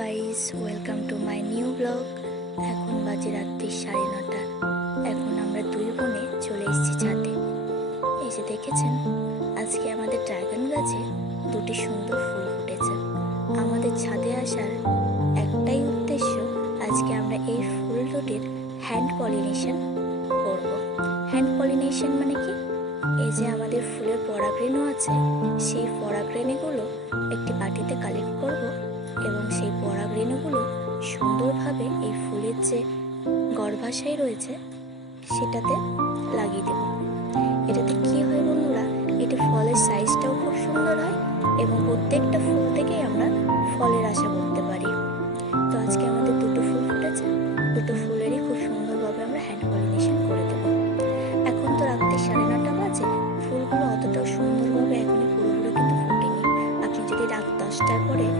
Guys, welcome to my new blog. এখন বাজে রাত্রি 9:30। এখন আমরা দুই বোনে চলে এসেছি ছাদে। এই যে দেখেছেন, আজকে আমাদের ড্রাগন গাছে দুটি সুন্দর ফুল ফুটেছে। আমাদের ছাদে আসার একটাই উদ্দেশ্য, আজকে আমরা এই ফুল দুটির হ্যান্ড পলিনেশন করব। হ্যান্ড পলিনেশন মানে কি? এই যে আমাদের ফুলের পরাগরেণু আছে, সেই পরাগরেণুগুলো একটি বাটিতে কালেক্ট করব এবং সেই পরাগরেণুগুলো সুন্দরভাবে এই ফুলের যে গর্ভাশয় রয়েছে সেটাতে লাগিয়ে দেব। এটাতে কি হয় বন্ধুরা, এটা ফলের সাইজটাও খুব সুন্দর হয় এবং প্রত্যেকটা ফুল থেকেই আমরা